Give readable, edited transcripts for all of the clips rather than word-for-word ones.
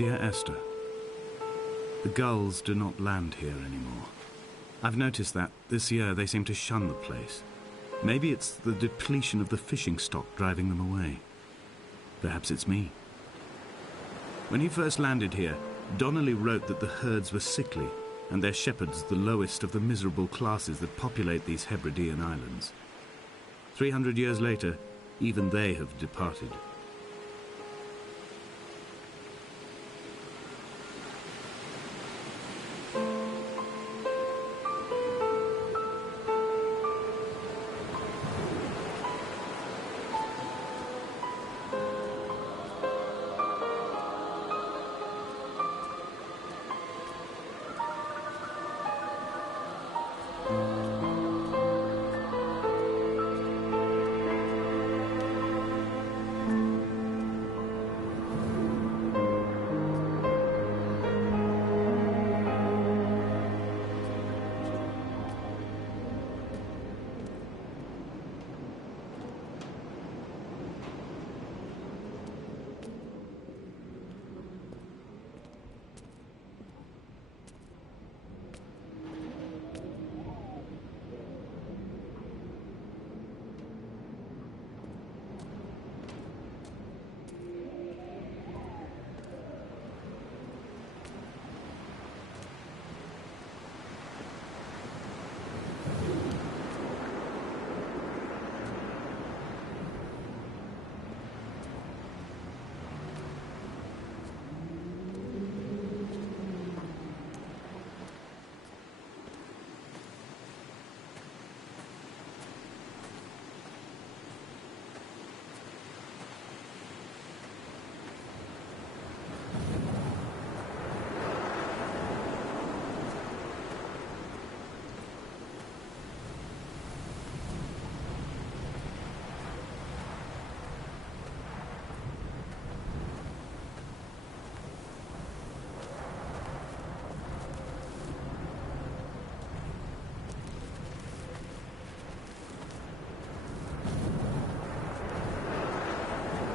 Dear Esther, the gulls do not land here anymore. I've noticed that this year they seem to shun the place. Maybe it's the depletion of the fishing stock driving them away. Perhaps it's me. When he first landed here, Donnelly wrote that the herds were sickly and their shepherds the lowest of the miserable classes that populate these Hebridean islands. 300 years later, even they have departed.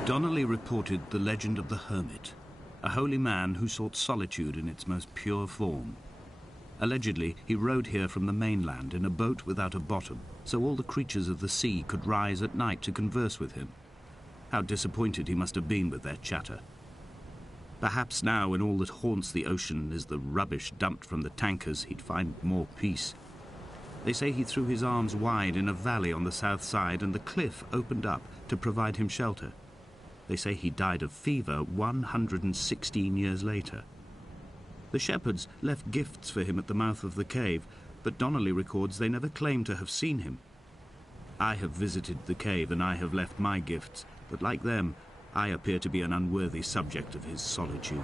Donnelly reported the legend of the hermit, a holy man who sought solitude in its most pure form. Allegedly, he rode here from the mainland in a boat without a bottom, so all the creatures of the sea could rise at night to converse with him. How disappointed he must have been with their chatter. Perhaps now, when all that haunts the ocean is the rubbish dumped from the tankers, he'd find more peace. They say he threw his arms wide in a valley on the south side, and the cliff opened up to provide him shelter. They say he died of fever 116 years later. The shepherds left gifts for him at the mouth of the cave, but Donnelly records they never claimed to have seen him. I have visited the cave and I have left my gifts, but like them, I appear to be an unworthy subject of his solitude.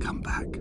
Come back.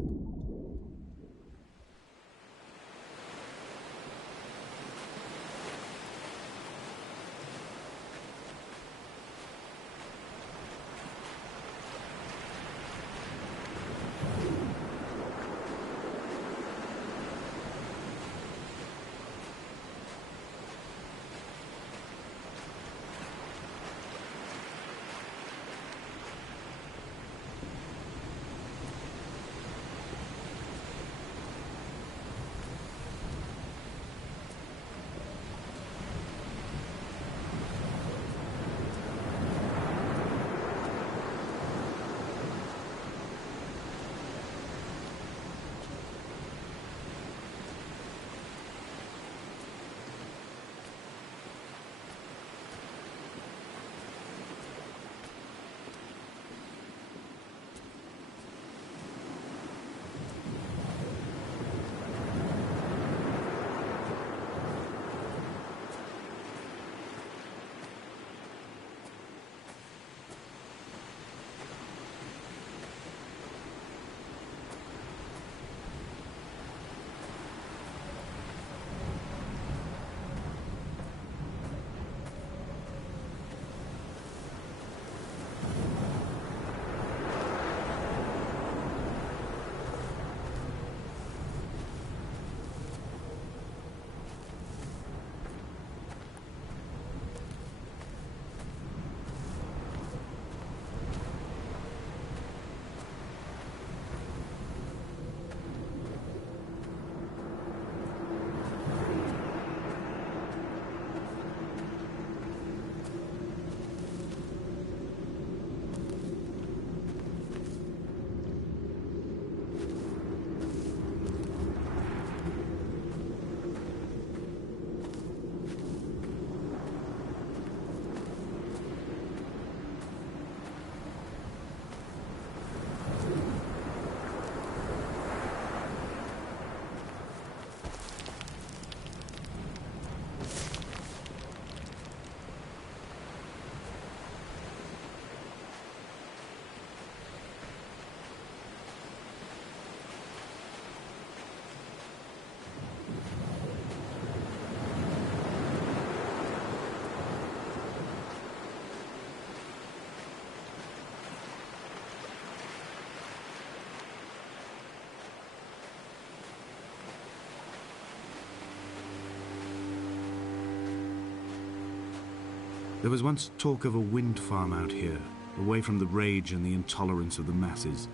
There was once talk of a wind farm out here, away from the rage and the intolerance of the masses.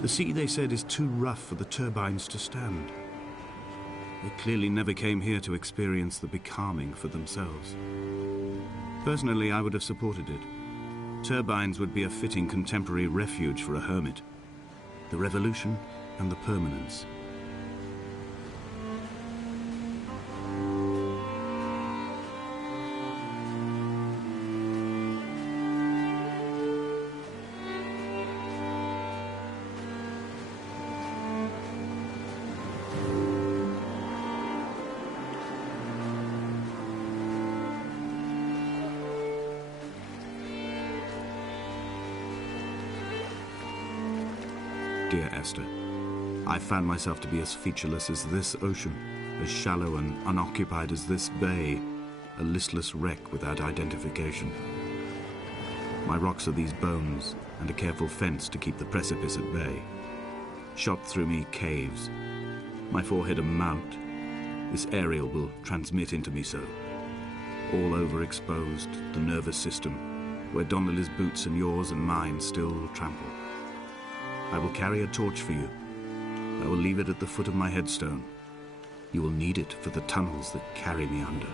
The sea, they said, is too rough for the turbines to stand. They clearly never came here to experience the becalming for themselves. Personally, I would have supported it. Turbines would be a fitting contemporary refuge for a hermit. The revolution and the permanence. Dear Esther, I found myself to be as featureless as this ocean, as shallow and unoccupied as this bay, a listless wreck without identification. My rocks are these bones, and a careful fence to keep the precipice at bay. Shot through me caves, my forehead a mount. This aerial will transmit into me so. All overexposed, the nervous system, where Donnelly's boots and yours and mine still trample. I will carry a torch for you. I will leave it at the foot of my headstone. You will need it for the tunnels that carry me under.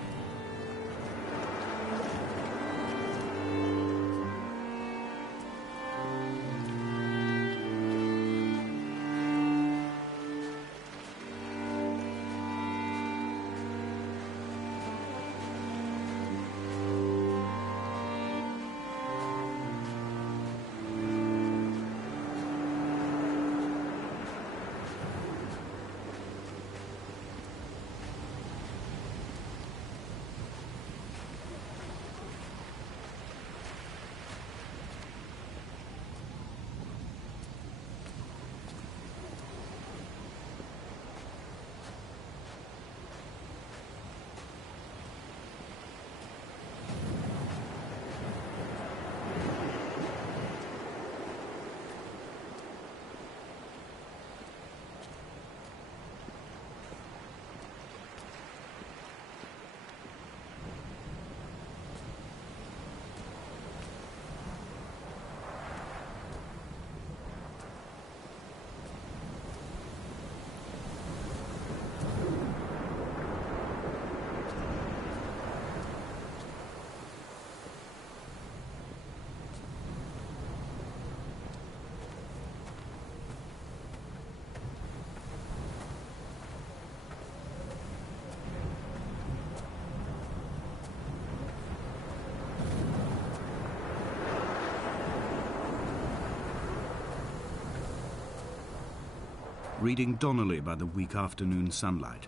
Reading Donnelly by the weak afternoon sunlight.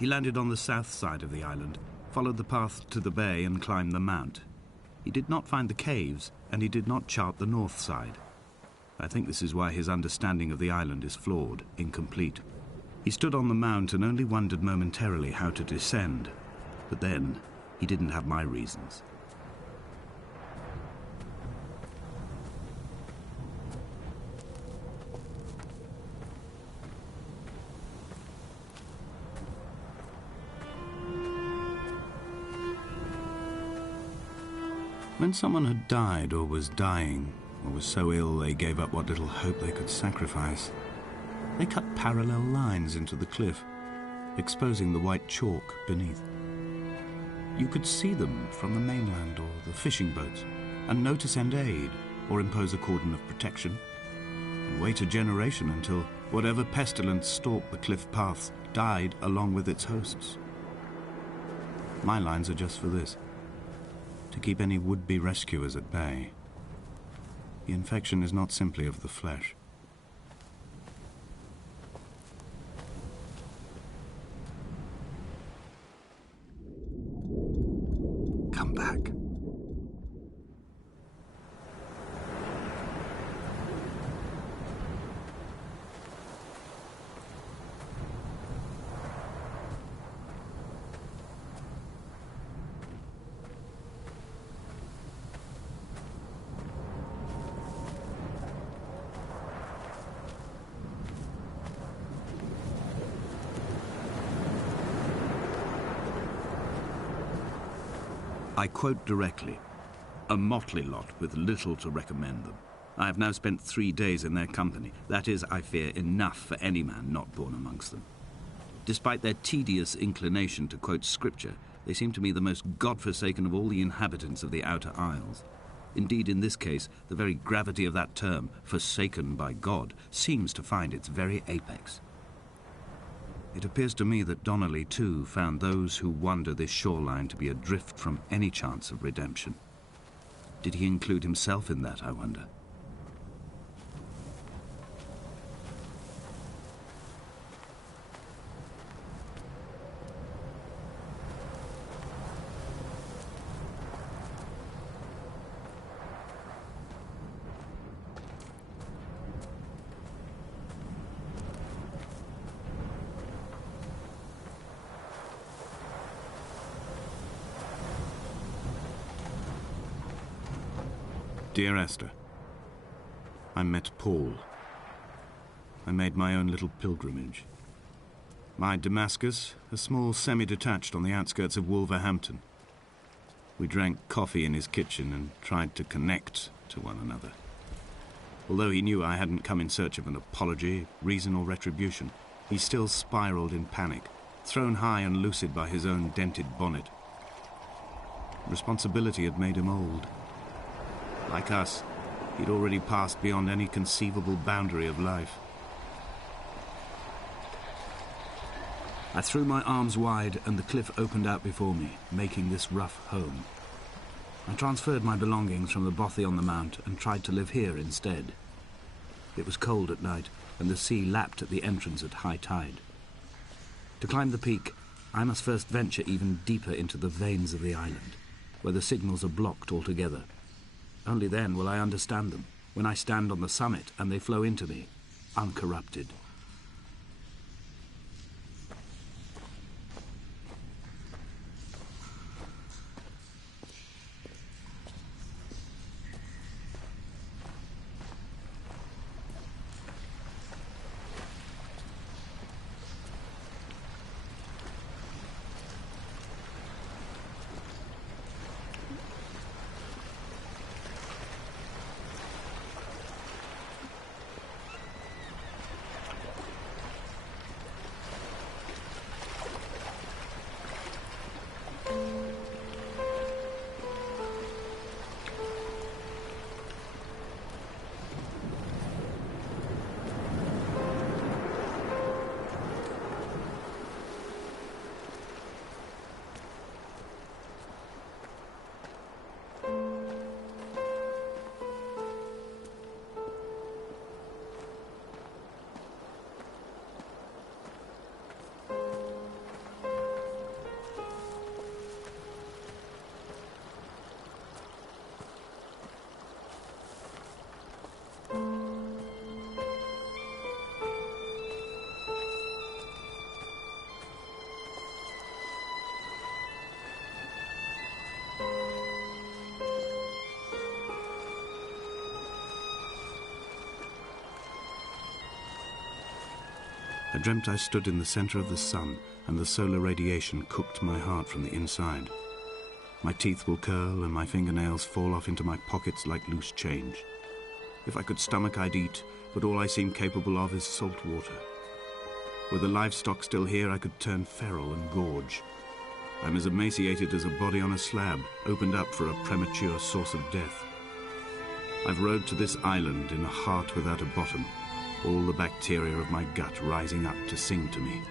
He landed on the south side of the island, followed the path to the bay and climbed the mount. He did not find the caves, and he did not chart the north side. I think this is why his understanding of the island is flawed, incomplete. He stood on the mount and only wondered momentarily how to descend, but then he didn't have my reasons. When someone had died or was dying, or was so ill they gave up what little hope they could sacrifice, they cut parallel lines into the cliff, exposing the white chalk beneath. You could see them from the mainland or the fishing boats, and know to send aid or impose a cordon of protection, and wait a generation until whatever pestilence stalked the cliff paths died along with its hosts. My lines are just for this: to keep any would-be rescuers at bay. The infection is not simply of the flesh. Come back. I quote directly, "A motley lot with little to recommend them. I have now spent 3 days in their company. That is, I fear, enough for any man not born amongst them. Despite their tedious inclination to quote scripture, they seem to me the most God-forsaken of all the inhabitants of the outer isles. Indeed, in this case, the very gravity of that term, forsaken by God, seems to find its very apex. It appears to me that Donnelly, too, found those who wander this shoreline to be adrift from any chance of redemption. Did he include himself in that, I wonder? Dear Esther, I met Paul. I made my own little pilgrimage. My Damascus, a small semi-detached on the outskirts of Wolverhampton. We drank coffee in his kitchen and tried to connect to one another. Although he knew I hadn't come in search of an apology, reason or retribution, he still spiraled in panic, thrown high and lucid by his own dented bonnet. Responsibility had made him old. Like us, he'd already passed beyond any conceivable boundary of life. I threw my arms wide and the cliff opened out before me, making this rough home. I transferred my belongings from the bothy on the mount and tried to live here instead. It was cold at night and the sea lapped at the entrance at high tide. To climb the peak, I must first venture even deeper into the veins of the island, where the signals are blocked altogether. Only then will I understand them, when I stand on the summit and they flow into me, uncorrupted. I dreamt I stood in the center of the sun, and the solar radiation cooked my heart from the inside. My teeth will curl, and my fingernails fall off into my pockets like loose change. If I could stomach, I'd eat, but all I seem capable of is salt water. Were the livestock still here, I could turn feral and gorge. I'm as emaciated as a body on a slab, opened up for a premature source of death. I've rowed to this island in a heart without a bottom, all the bacteria of my gut rising up to sing to me.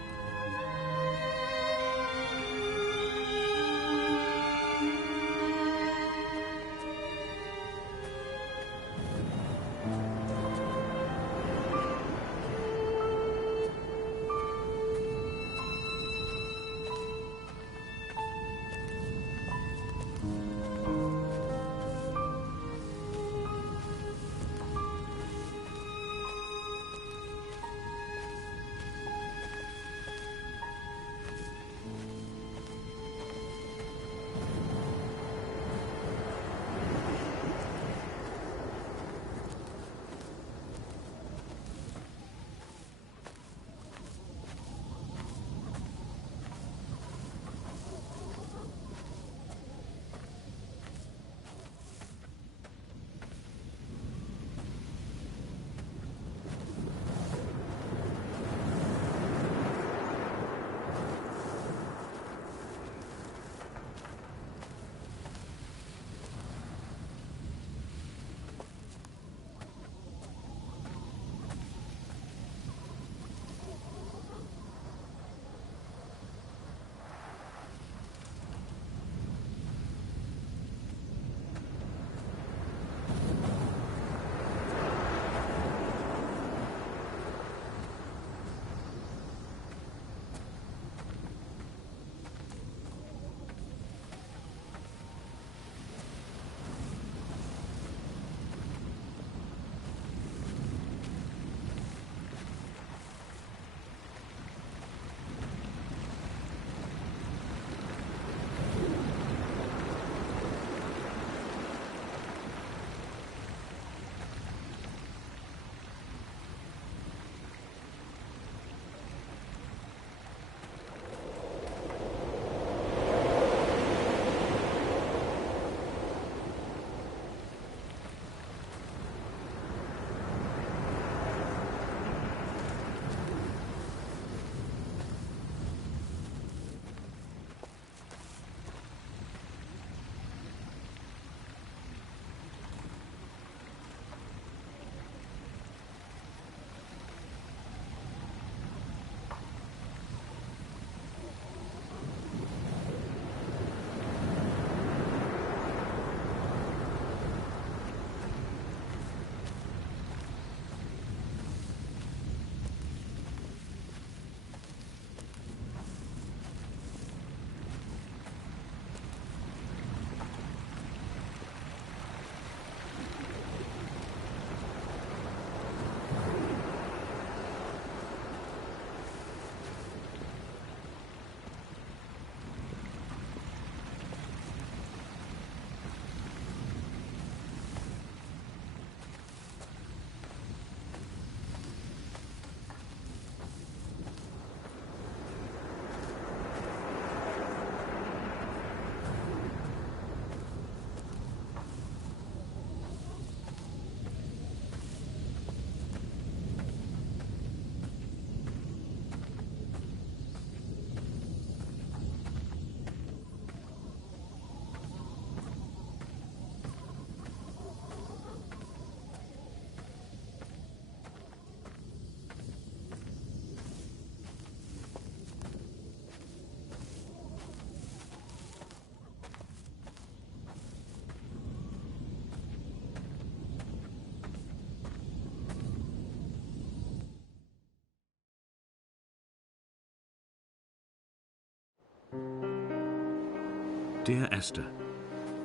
Dear Esther,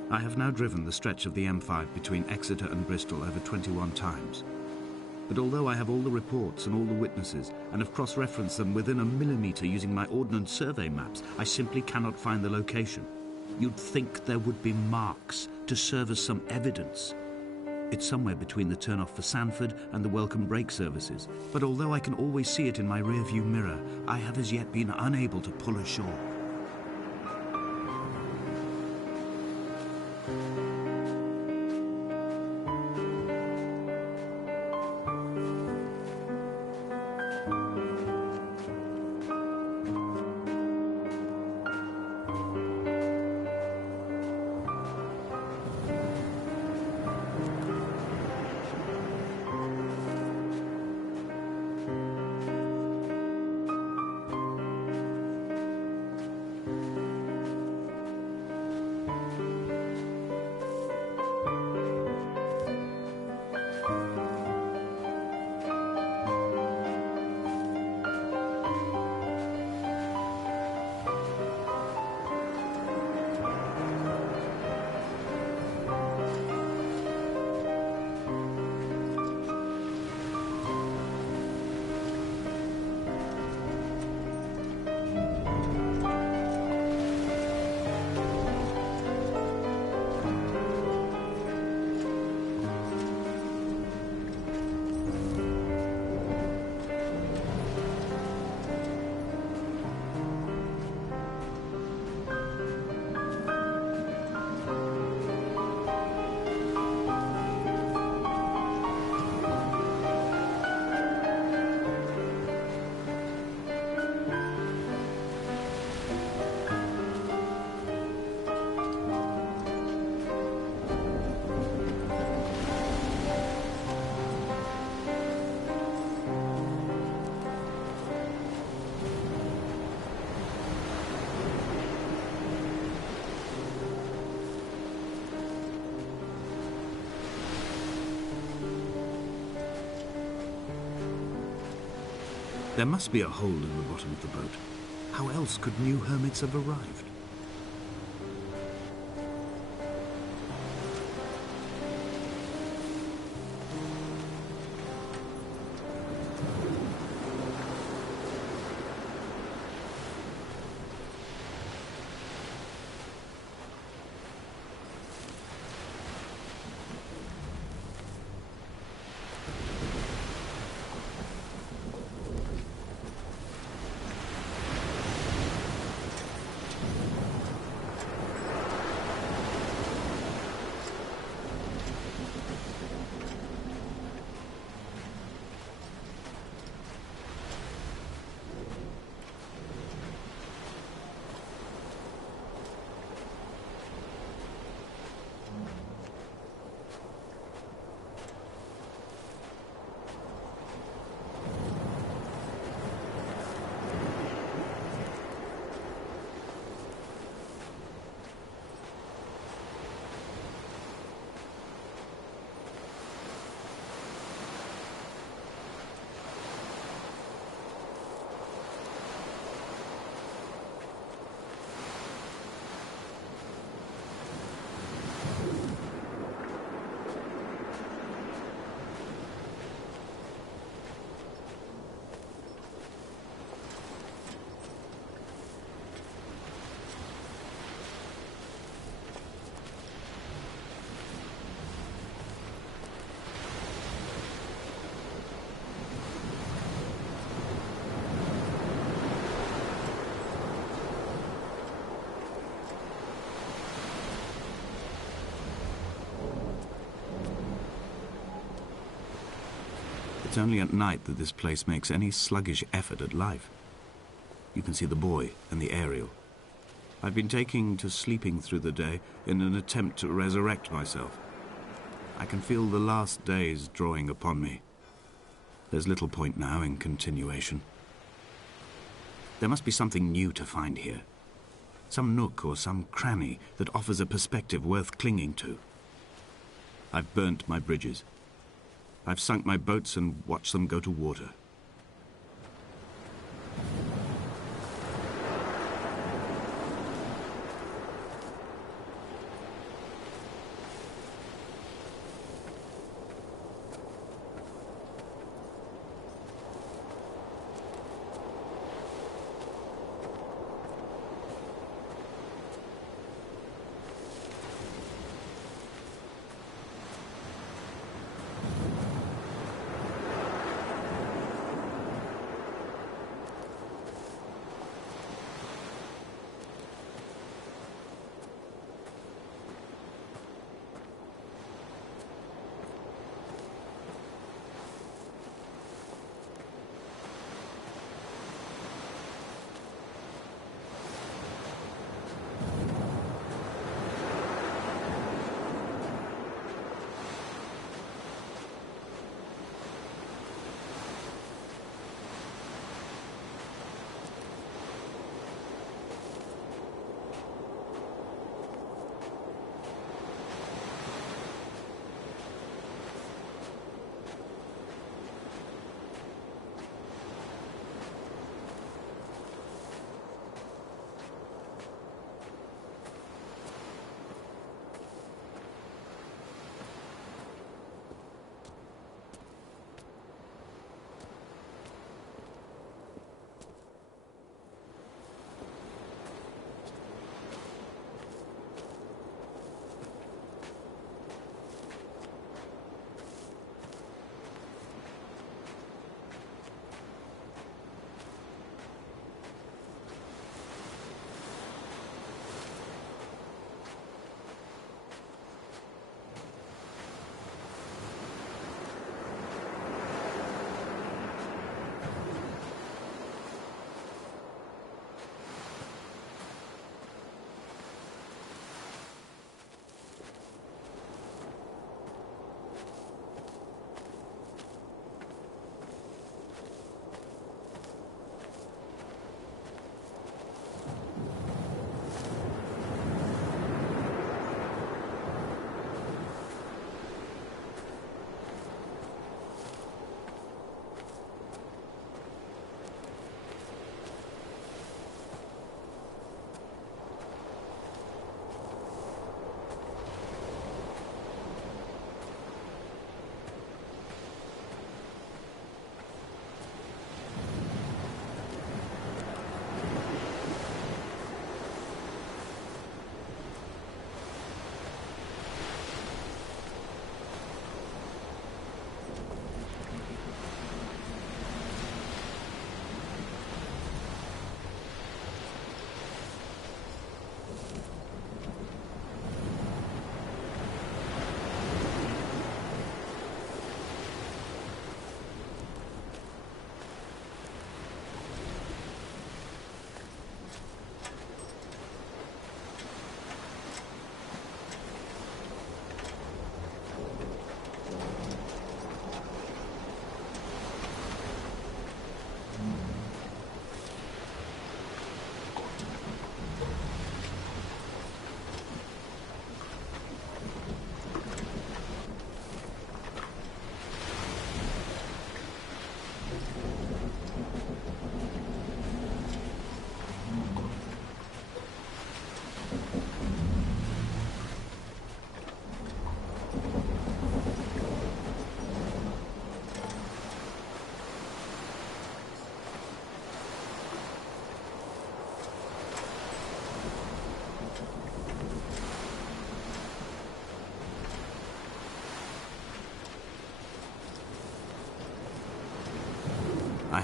I have now driven the stretch of the M5 between Exeter and Bristol over 21 times. But although I have all the reports and all the witnesses and have cross-referenced them within a millimetre using my Ordnance Survey maps, I simply cannot find the location. You'd think there would be marks to serve as some evidence. It's somewhere between the turn-off for Sanford and the welcome brake services. But although I can always see it in my rear-view mirror, I have as yet been unable to pull ashore. There must be a hole in the bottom of the boat. How else could new hermits have arrived? It's only at night that this place makes any sluggish effort at life. You can see the buoy and the aerial. I've been taking to sleeping through the day in an attempt to resurrect myself. I can feel the last days drawing upon me. There's little point now in continuation. There must be something new to find here. Some nook or some cranny that offers a perspective worth clinging to. I've burnt my bridges. I've sunk my boats and watched them go to water.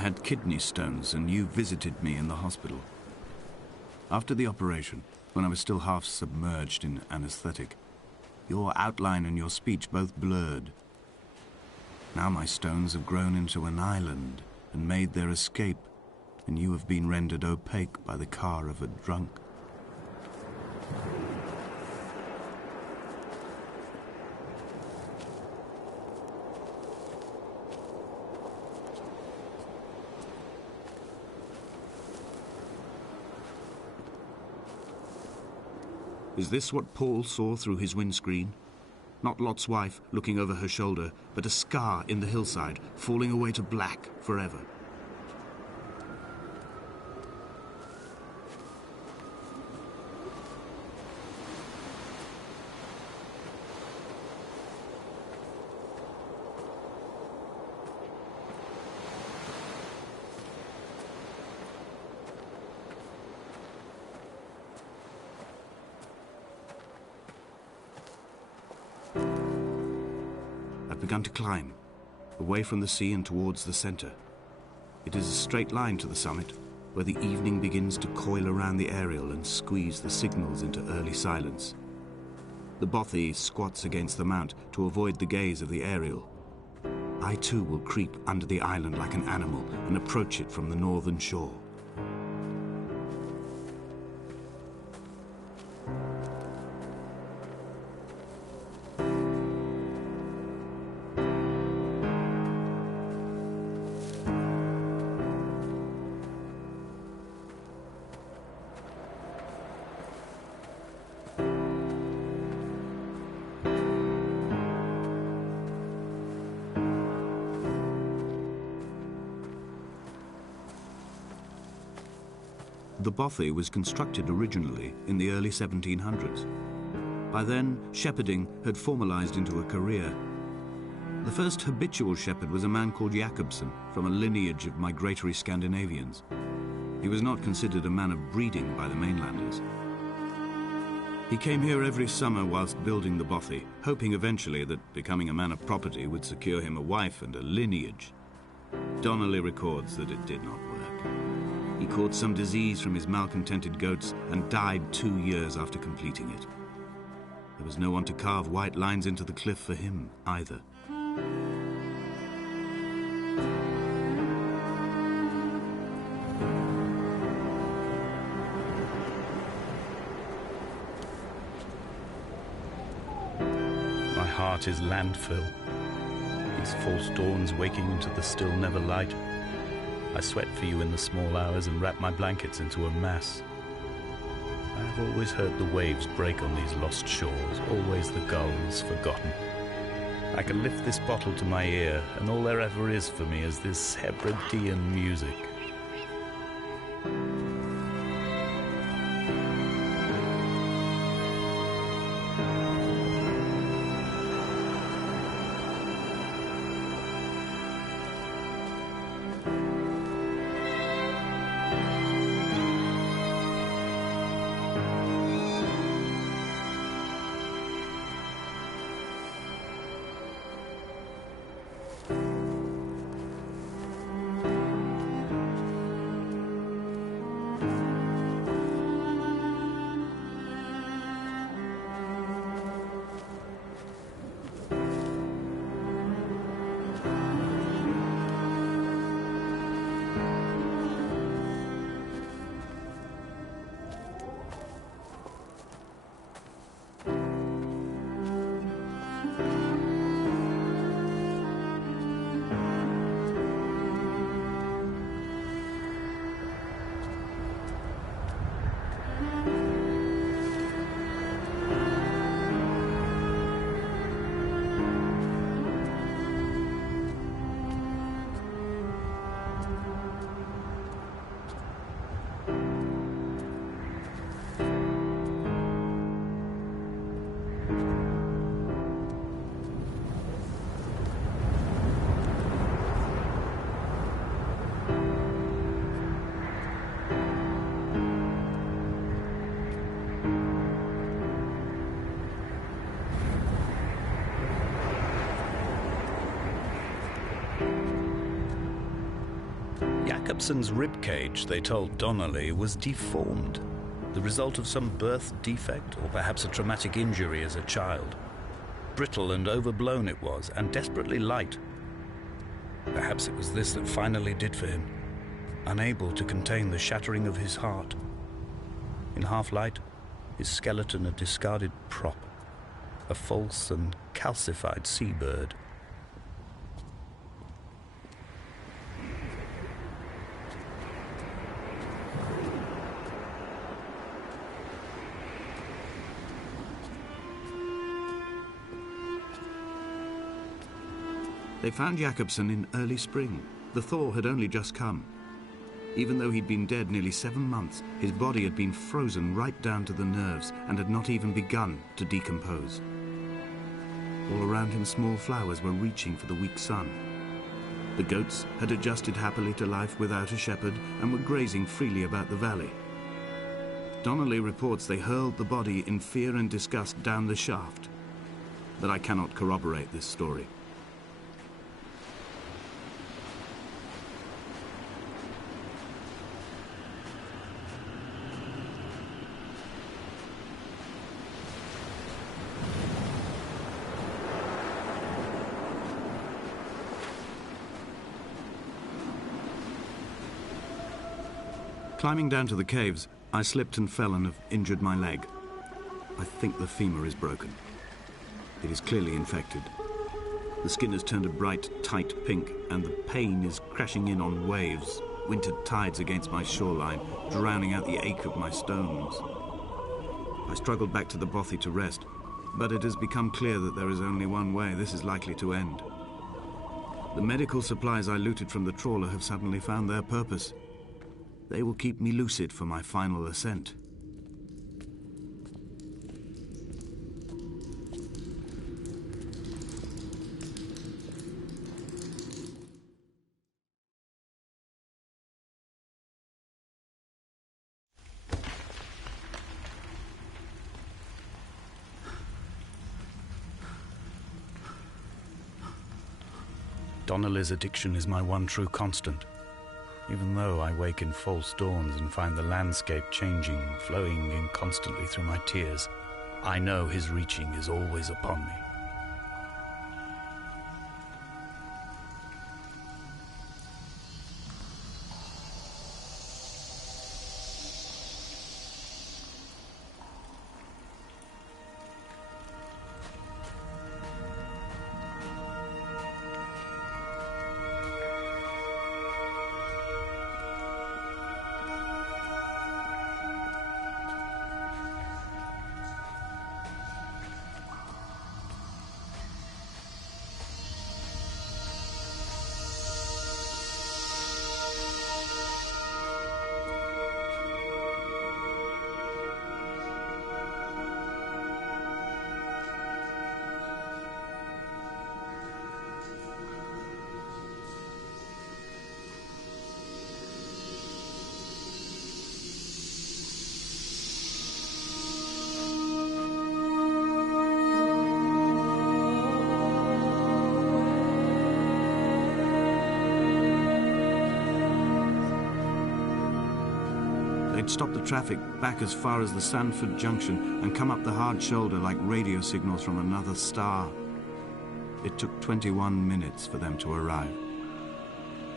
had kidney stones and you visited me in the hospital. After the operation, when I was still half submerged in anesthetic, your outline and your speech both blurred. Now my stones have grown into an island and made their escape, and you have been rendered opaque by the car of a drunk. Is this what Paul saw through his windscreen? Not Lot's wife looking over her shoulder, but a scar in the hillside, falling away to black forever. Begun to climb, away from the sea and towards the center. It is a straight line to the summit, where the evening begins to coil around the aerial and squeeze the signals into early silence. The bothy squats against the mount to avoid the gaze of the aerial. I too will creep under the island like an animal and approach it from the northern shore. The bothy was constructed originally in the early 1700s. By then, shepherding had formalized into a career. The first habitual shepherd was a man called Jakobsen, from a lineage of migratory Scandinavians. He was not considered a man of breeding by the mainlanders. He came here every summer whilst building the bothy, hoping eventually that becoming a man of property would secure him a wife and a lineage. Donnelly records that it did not work. He caught some disease from his malcontented goats and died 2 years after completing it. There was no one to carve white lines into the cliff for him, either. My heart is landfill. These false dawns waking into the still never light. I sweat for you in the small hours and wrap my blankets into a mass. I have always heard the waves break on these lost shores, always the gulls forgotten. I can lift this bottle to my ear, and all there ever is for me is this Hebridean music. Jacobson's ribcage, they told Donnelly, was deformed, the result of some birth defect or perhaps a traumatic injury as a child. Brittle and overblown it was, and desperately light. Perhaps it was this that finally did for him, unable to contain the shattering of his heart. In half-light, his skeleton a discarded prop, a false and calcified seabird. They found Jacobson in early spring. The thaw had only just come. Even though he'd been dead nearly 7 months, his body had been frozen right down to the nerves and had not even begun to decompose. All around him, small flowers were reaching for the weak sun. The goats had adjusted happily to life without a shepherd and were grazing freely about the valley. Donnelly reports they hurled the body in fear and disgust down the shaft, but I cannot corroborate this story. Climbing down to the caves, I slipped and fell and have injured my leg. I think the femur is broken. It is clearly infected. The skin has turned a bright, tight pink, and the pain is crashing in on waves, winter tides against my shoreline, drowning out the ache of my stones. I struggled back to the bothy to rest, but it has become clear that there is only one way this is likely to end. The medical supplies I looted from the trawler have suddenly found their purpose. They will keep me lucid for my final ascent. Donnelly's addiction is my one true constant. Even though I wake in false dawns and find the landscape changing, flowing inconstantly through my tears, I know his reaching is always upon me. They'd stopped the traffic back as far as the Sanford Junction and come up the hard shoulder like radio signals from another star. It took 21 minutes for them to arrive.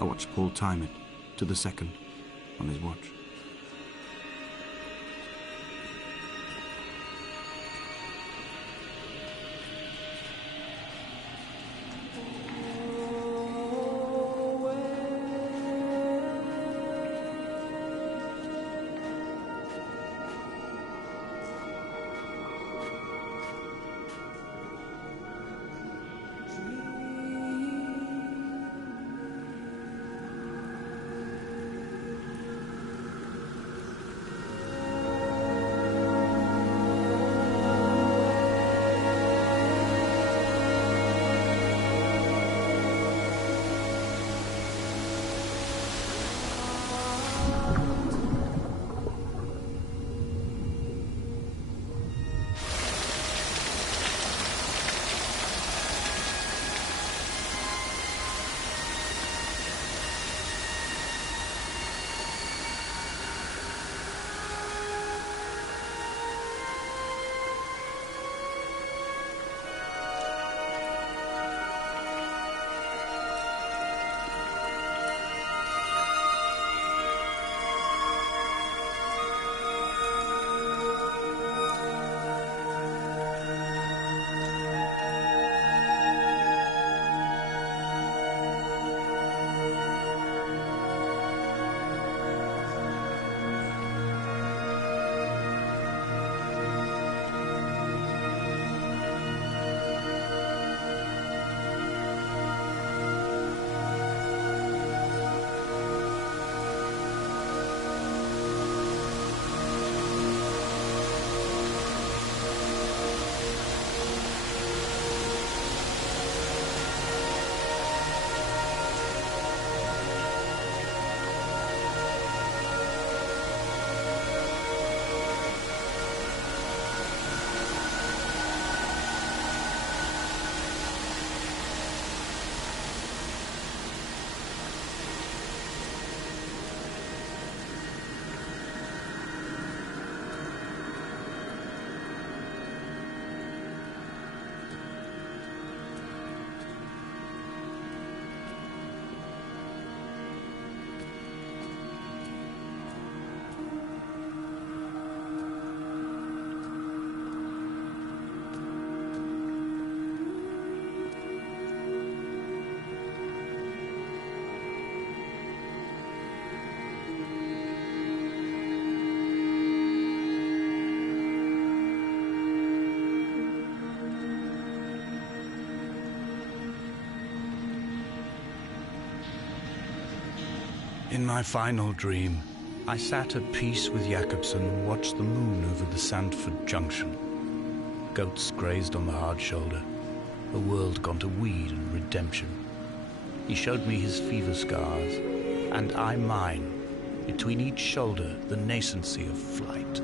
I watched Paul time it to the second on his watch. In my final dream, I sat at peace with Jakobsen and watched the moon over the Sandford Junction. Goats grazed on the hard shoulder, a world gone to weed and redemption. He showed me his fever scars, and I mine, between each shoulder the nascency of flight.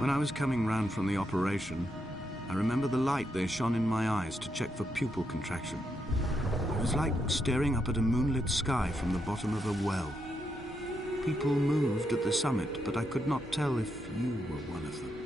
When I was coming round from the operation, I remember the light they shone in my eyes to check for pupil contraction. It was like staring up at a moonlit sky from the bottom of a well. People moved at the summit, but I could not tell if you were one of them.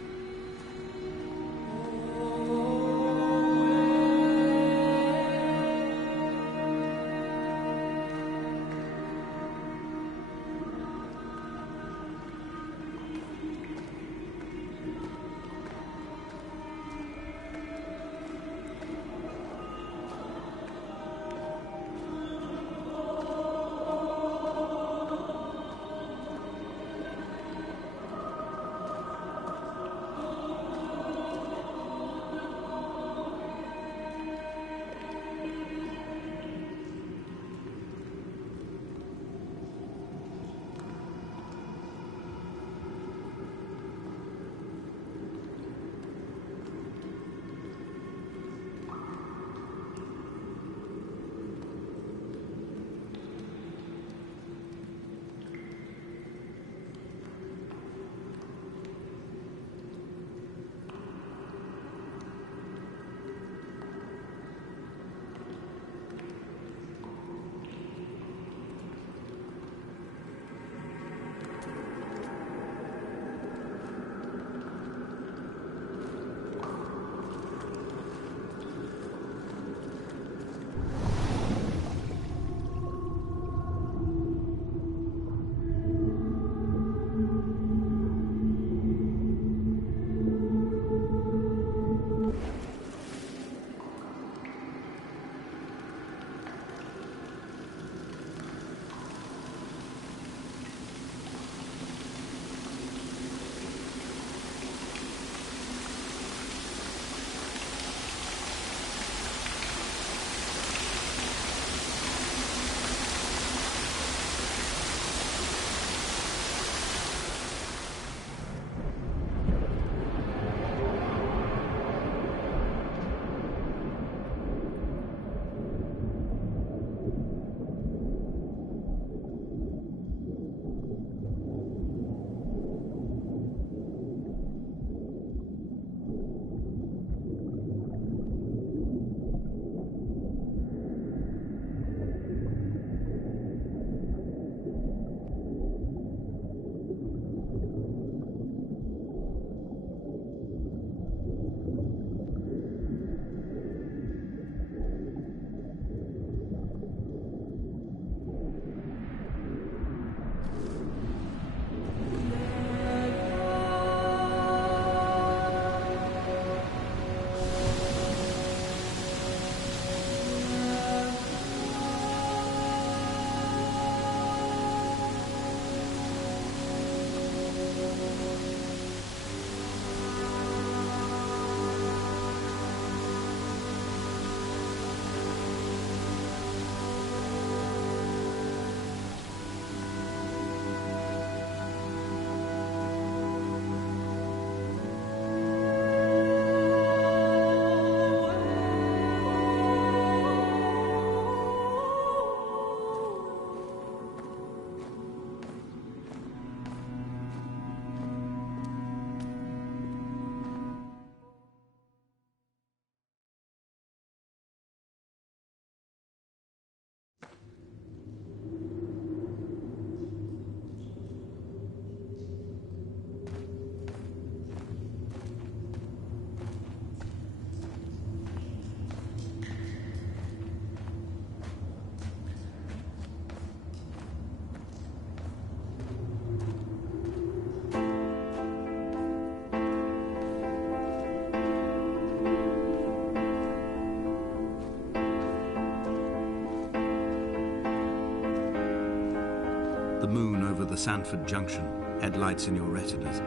The moon over the Sandford Junction, headlights in your retinas.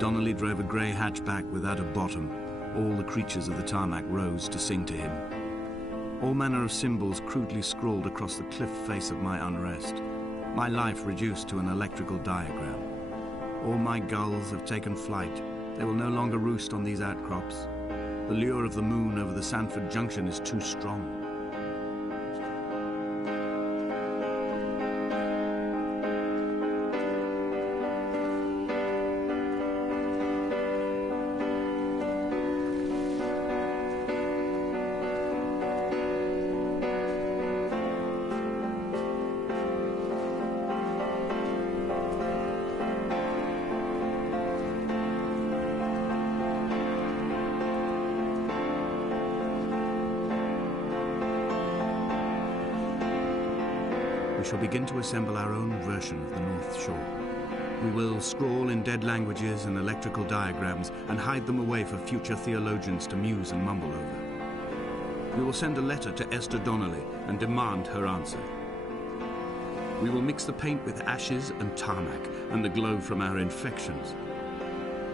Donnelly drove a grey hatchback without a bottom. All the creatures of the tarmac rose to sing to him. All manner of symbols crudely scrawled across the cliff face of my unrest. My life reduced to an electrical diagram. All my gulls have taken flight. They will no longer roost on these outcrops. The lure of the moon over the Sandford Junction is too strong. We shall begin to assemble our own version of the North Shore. We will scrawl in dead languages and electrical diagrams and hide them away for future theologians to muse and mumble over. We will send a letter to Esther Donnelly and demand her answer. We will mix the paint with ashes and tarmac and the glow from our infections.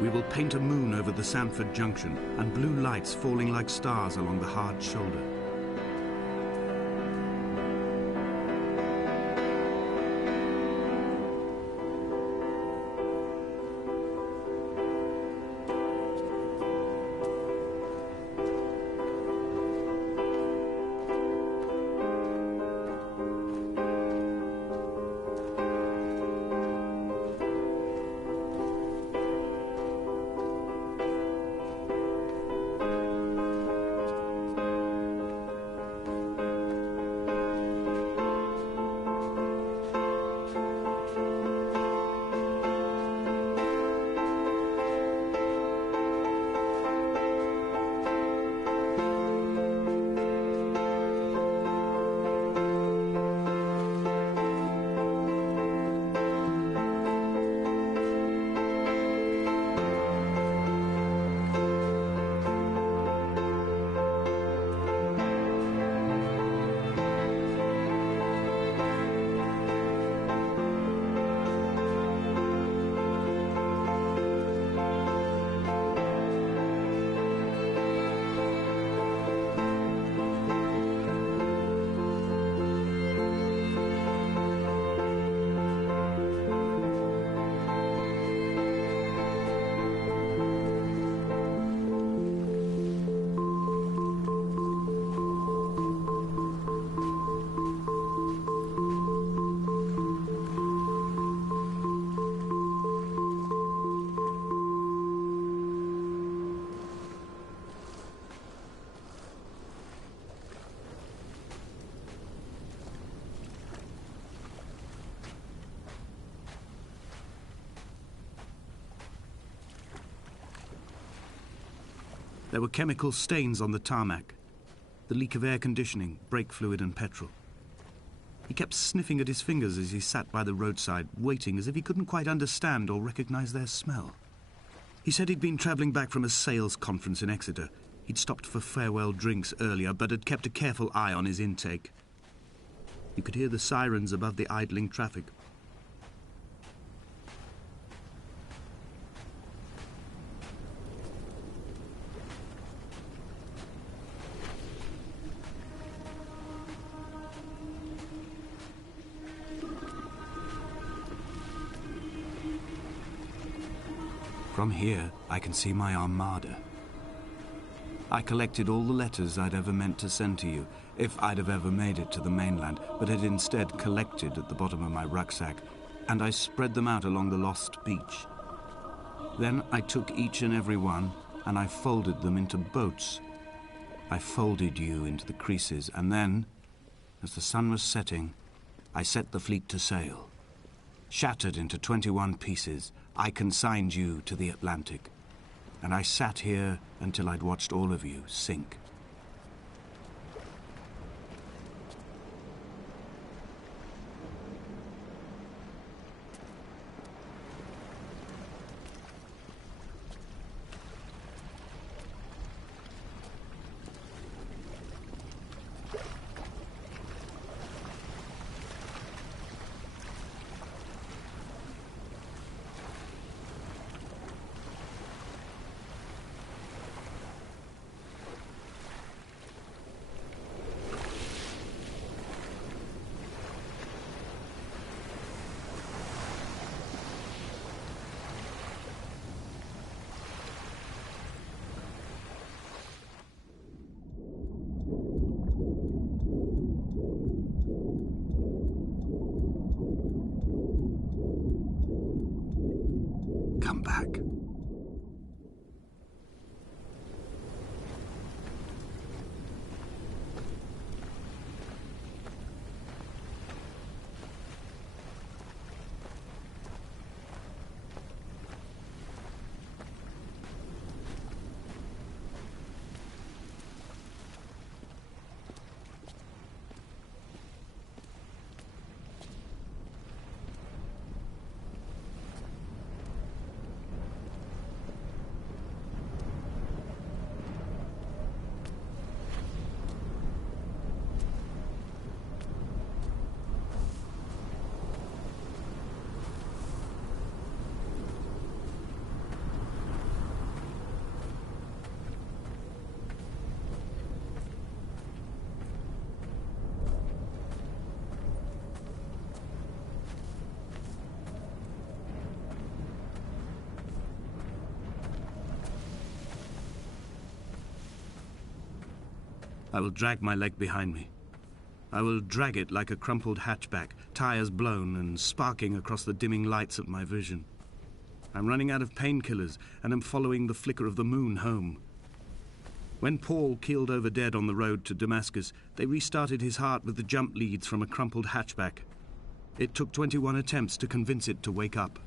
We will paint a moon over the Sandford Junction and blue lights falling like stars along the hard shoulder. There were chemical stains on the tarmac, the leak of air conditioning, brake fluid and petrol. He kept sniffing at his fingers as he sat by the roadside, waiting as if he couldn't quite understand or recognize their smell. He said he'd been travelling back from a sales conference in Exeter. He'd stopped for farewell drinks earlier, but had kept a careful eye on his intake. You could hear the sirens above the idling traffic. From here, I can see my armada. I collected all the letters I'd ever meant to send to you, if I'd have ever made it to the mainland, but had instead collected at the bottom of my rucksack, and I spread them out along the lost beach. Then I took each and every one, and I folded them into boats. I folded you into the creases, and then, as the sun was setting, I set the fleet to sail. Shattered into 21 pieces, I consigned you to the Atlantic, and I sat here until I'd watched all of you sink. I will drag my leg behind me. I will drag it like a crumpled hatchback, tires blown and sparking across the dimming lights of my vision. I'm running out of painkillers and am following the flicker of the moon home. When Paul keeled over dead on the road to Damascus, they restarted his heart with the jump leads from a crumpled hatchback. It took 21 attempts to convince it to wake up.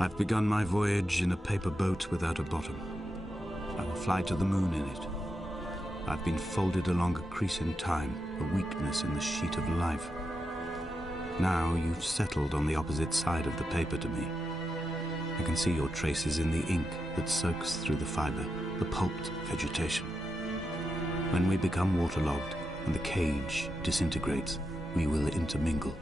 I've begun my voyage in a paper boat without a bottom. I will fly to the moon in it. I've been folded along a crease in time, a weakness in the sheet of life. Now you've settled on the opposite side of the paper to me. I can see your traces in the ink that soaks through the fiber, the pulped vegetation. When we become waterlogged and the cage disintegrates, we will intermingle.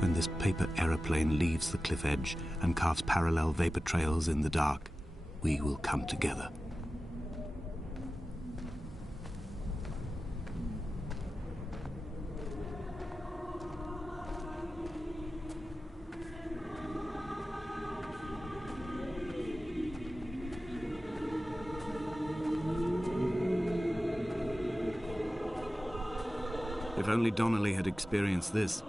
When this paper aeroplane leaves the cliff edge and carves parallel vapor trails in the dark, we will come together. If only Donnelly had experienced this,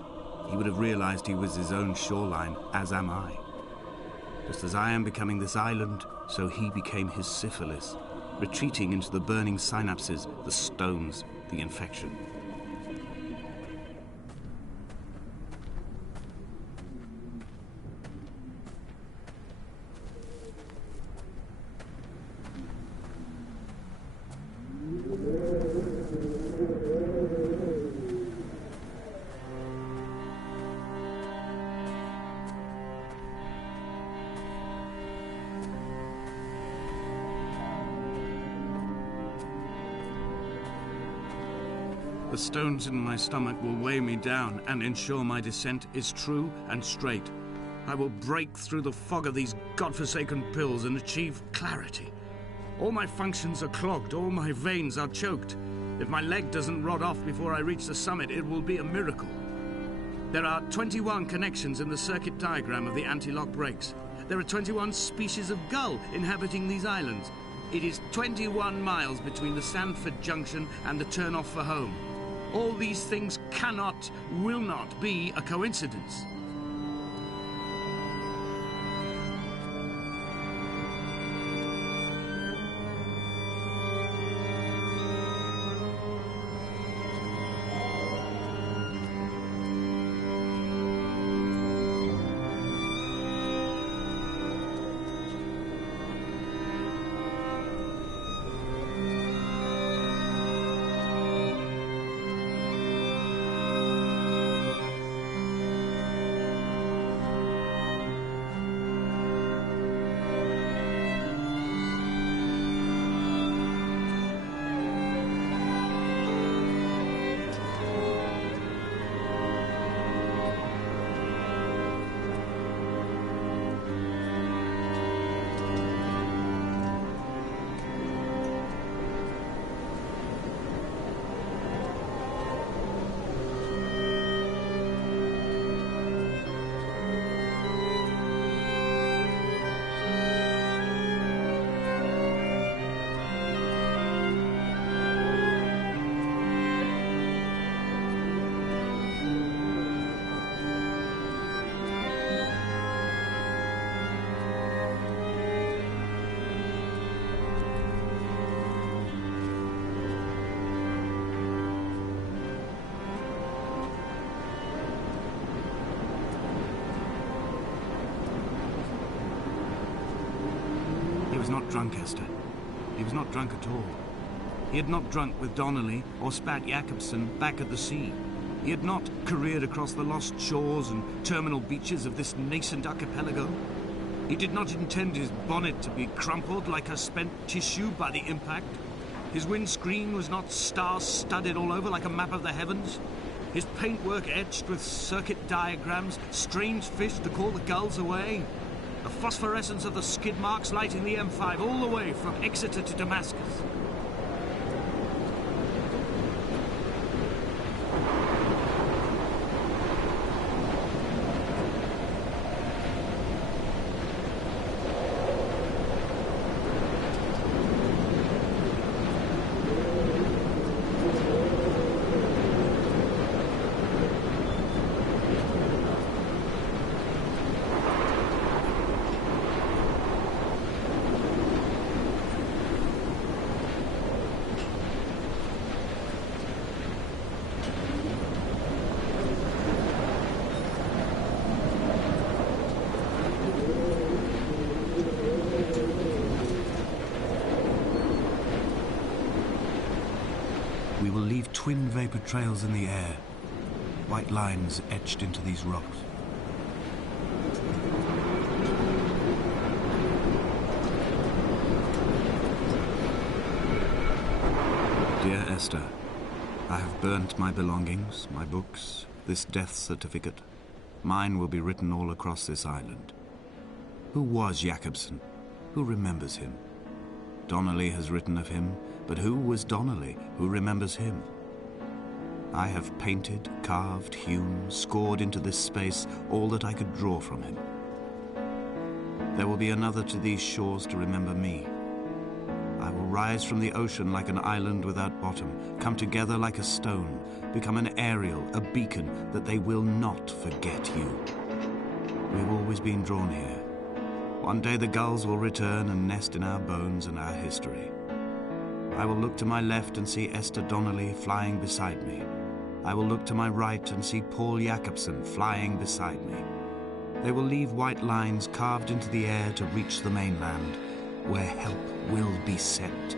he would have realized he was his own shoreline, as am I. Just as I am becoming this island, so he became his syphilis, retreating into the burning synapses, the stones, the infection. The stones in my stomach will weigh me down and ensure my descent is true and straight. I will break through the fog of these godforsaken pills and achieve clarity. All my functions are clogged, all my veins are choked. If my leg doesn't rot off before I reach the summit, it will be a miracle. There are 21 connections in the circuit diagram of the anti-lock brakes. There are 21 species of gull inhabiting these islands. It is 21 miles between the Sandford Junction and the turn-off for home. All these things cannot, will not be a coincidence. He was not drunk, Esther. He was not drunk at all. He had not drunk with Donnelly or Spat Jacobson back at the sea. He had not careered across the lost shores and terminal beaches of this nascent archipelago. He did not intend his bonnet to be crumpled like a spent tissue by the impact. His windscreen was not star-studded all over like a map of the heavens. His paintwork etched with circuit diagrams, strange fish to call the gulls away. The phosphorescence of the skid marks lighting the M5 all the way from Exeter to Damascus. We will leave twin vapor trails in the air, white lines etched into these rocks. Dear Esther, I have burnt my belongings, my books, this death certificate. Mine will be written all across this island. Who was Jakobsen? Who remembers him? Donnelly has written of him, but who was Donnelly? Who remembers him? I have painted, carved, hewn, scored into this space all that I could draw from him. There will be another to these shores to remember me. I will rise from the ocean like an island without bottom, come together like a stone, become an aerial, a beacon, that they will not forget you. We have always been drawn here. One day the gulls will return and nest in our bones and our history. I will look to my left and see Esther Donnelly flying beside me. I will look to my right and see Paul Jakobsen flying beside me. They will leave white lines carved into the air to reach the mainland, where help will be sent.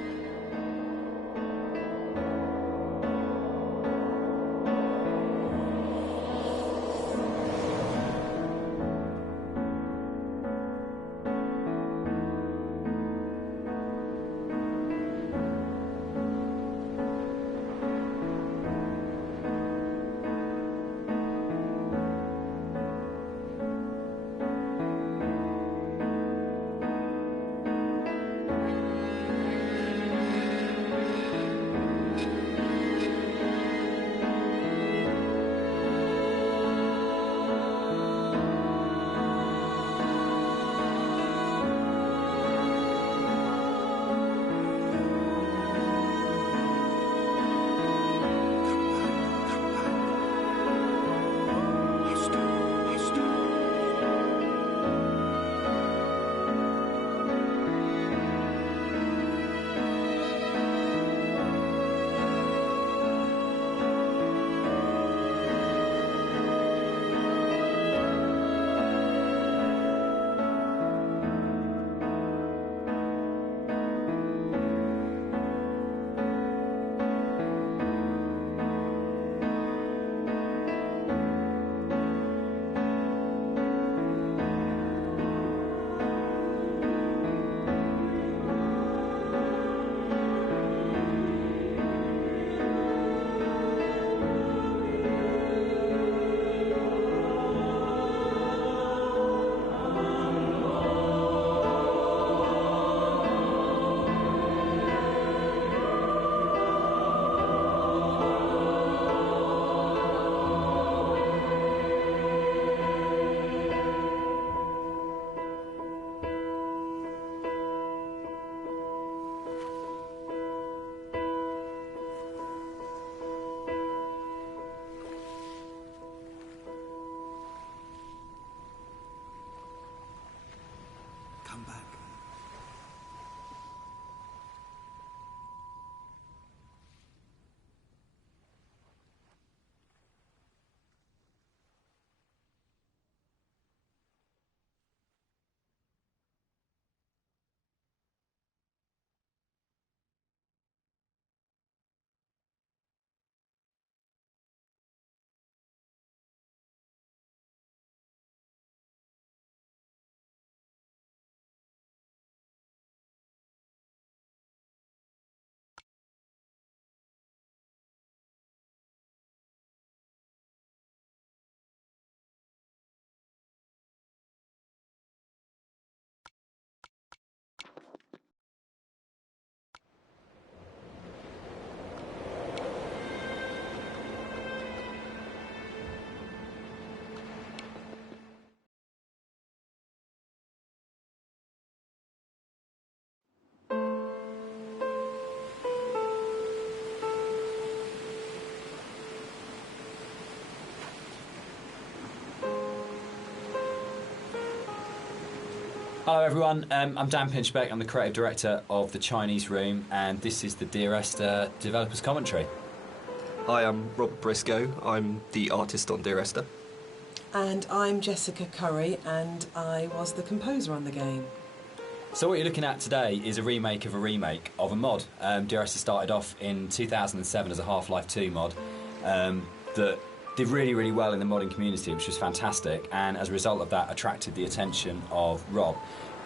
Hello everyone, I'm Dan Pinchbeck, I'm the creative director of The Chinese Room, and this is the Dear Esther developers commentary. Hi, I'm Robert Briscoe, I'm the artist on Dear Esther. And I'm Jessica Curry, and I was the composer on the game. So what you're looking at today is a remake of a mod. Dear Esther started off in 2007 as a Half-Life 2 mod that did really well in the modding community, which was fantastic, and as a result of that attracted the attention of Rob,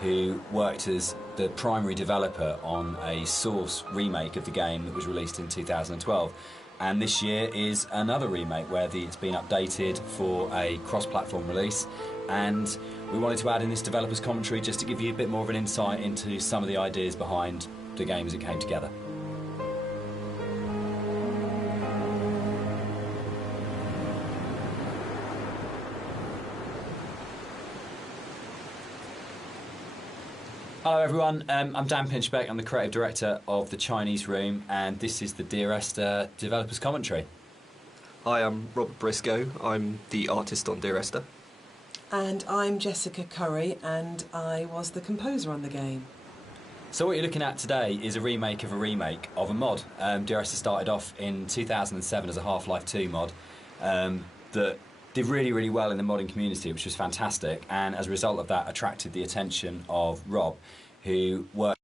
who worked as the primary developer on a Source remake of the game that was released in 2012. And this year is another remake where it's been updated for a cross-platform release, and we wanted to add in this developer's commentary just to give you a bit more of an insight into some of the ideas behind the game as it came together. Hello everyone, I'm Dan Pinchbeck, I'm the creative director of The Chinese Room, and this is the Dear Esther developers commentary. Hi, I'm Robert Briscoe, I'm the artist on Dear Esther. And I'm Jessica Curry, and I was the composer on the game. So what you're looking at today is a remake of a mod. Dear Esther started off in 2007 as a Half-Life 2 mod that did really well in the modding community, which was fantastic, and as a result of that attracted the attention of Rob, who worked